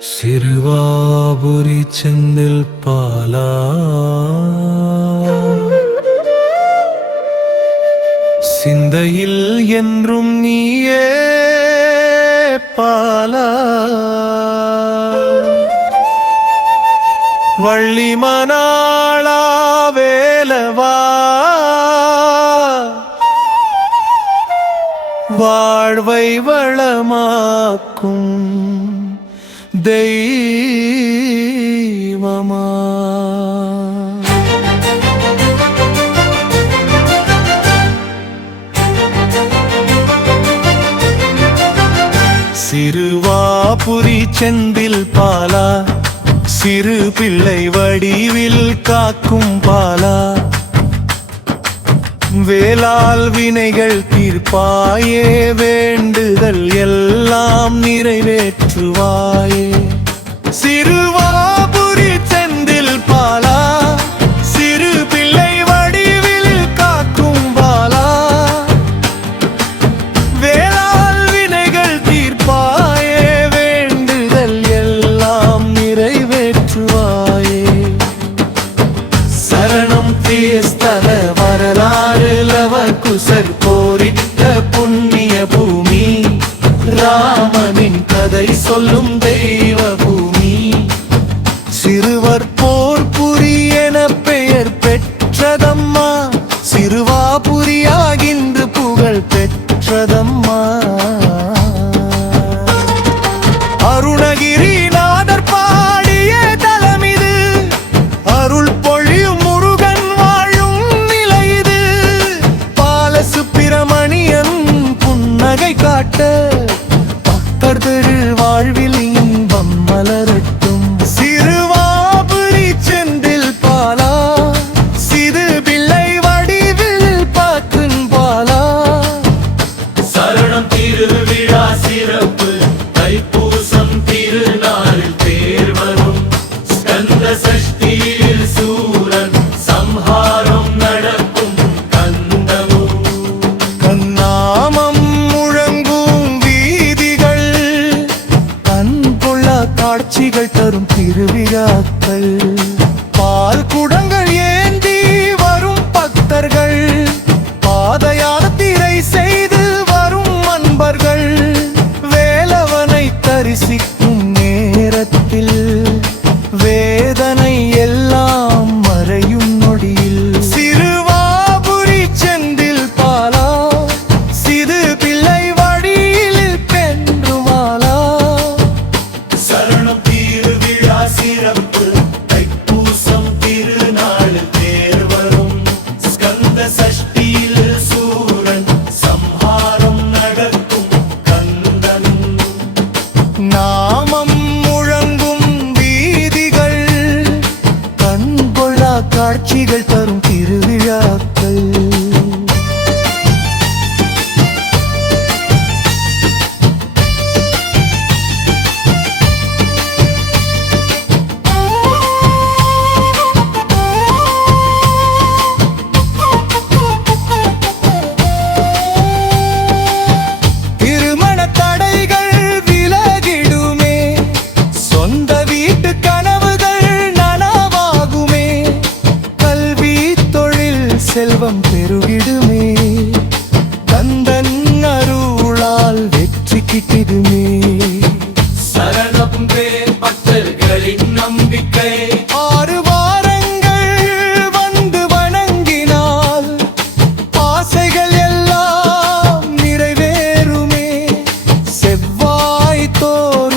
சிறுவாபுரி செந்தில் பாலா சிந்தையில் என்றும் நீயே பாலா வள்ளி மணாளா வேலவா வாழ்வை வளமாக்கும் தெய்வமா சிறுவாபுரி செந்தில் பாலா சிறு பிள்ளை வடிவில் காக்கும் பாலா வேளால் வினைகள் தீர்ப்பாயே வேண்டுதல் எல்லாம் நிறைவேற்றுவாயே சிறுவாபுரி செந்தில் பாலா சிறு பிள்ளை வடிவில் காக்கும் பாலா வேளால் வினைகள் தீர்ப்பாயே வேண்டுதல் எல்லாம் நிறைவேற்றுவாயே சரணம் தீஸ்தல வரலாறு லவகுசர் போரிட்ட புண்ணிய பூமி ராமனின் கதை சொல்லும் தெய்வ பூமி சிறுவர் போர் புரி என பெயர் பெற்றதம்மா சிறுவாபுரியாகின்று புகழ் பெற்றதம்மா அருணகிரி நாதர் பாடிய தலமிது அருள் பொழியும் முருகன் வாழும் நிலை இது பாலசுப்பிரமணியன் புன்னகை காட்ட பக்தர் திரு வாழ்வில் இன்பம் மலரட்டும் சிறுவாபுரி செந்தில் பாலா சிறு பிள்ளை வடிவில் பார்க்கும் பாலா சரணம் திருவிழா சிறப்பு தைப்பூசம் திருநாளில் தேர் வரும் ஸ்கந்த சஷ்டியில் சூரன் சம்ஹாரம் நடக்கும் கந்தமும் கண்ணாமம் முழங்கும் வீதிகள் கண்கொள்ளா காட்சிகள் தரும் திருவிழாக்கள் பால் குடங்கள் ஏந்தி வரும் பக்தர்கள் பாதயாத்திரை செய்து வரும் அன்பர்கள் வேலவனை தரிசிக்கும் நேரத்தில் வேதனை எல்லாம் மறையும் நொடியில் சிறுவாபுரி செந்தில் பாலா சிறு பிள்ளை வழியில் பெண்ணுமாலா சரணம் திருவிழா சிறப்பு தைப்பூசம் திருநாளில் தேர் வரும் ஸ்கந்த சஷ்டியில் சூரன் சம்ஹாரம் நடக்கும் கந்தன் நாமம் முழங்கும் வீதிகள் கண்கொள்ளா காட்சிகள் தரும் திருவிழாக்கள் திருமண தடைகள் விலகிடுமே சொந்த வீட்டு கனவுகள் நனவாகுமே கல்வி தொழில் செல்வம் பெருகிடுமே கந்தன் அருளால் வெற்றி கிட்டிடுமே சரணம் பேர் பக்தர்களின் நம்பிக்கை 6 வாரங்கள் வந்து வணங்கினால் ஆசைகள் எல்லாம் நிறைவேறுமே செவ்வாய் தோறும்